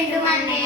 வேண்டுமன்னே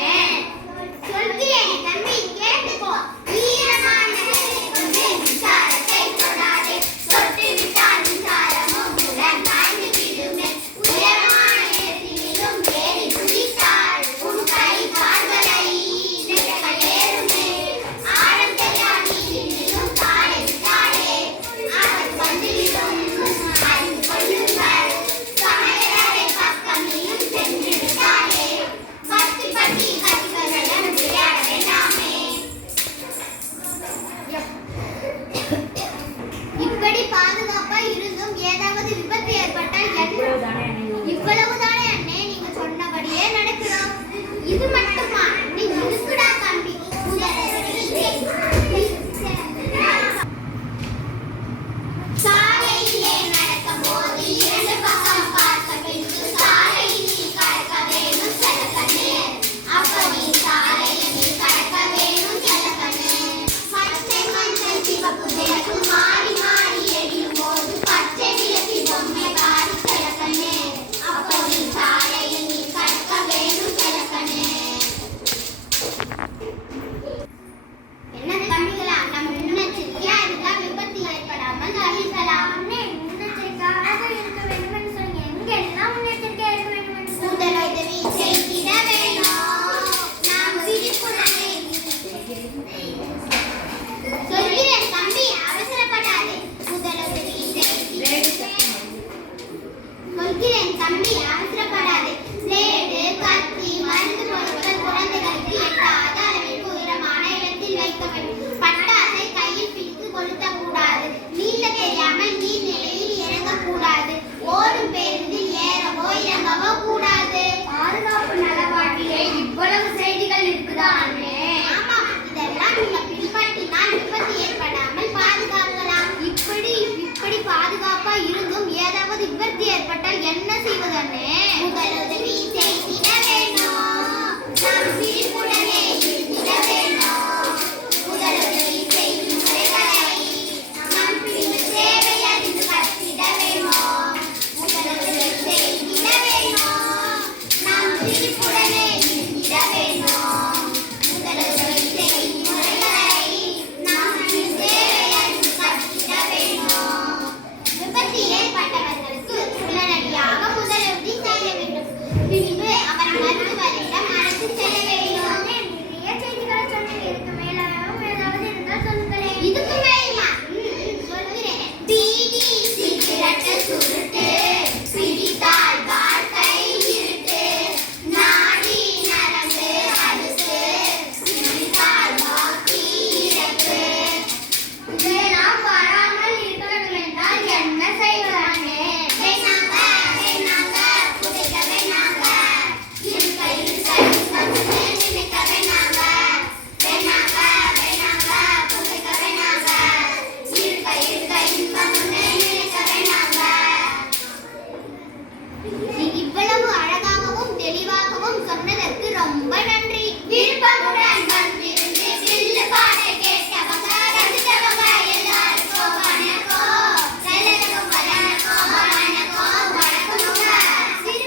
ഇത് también.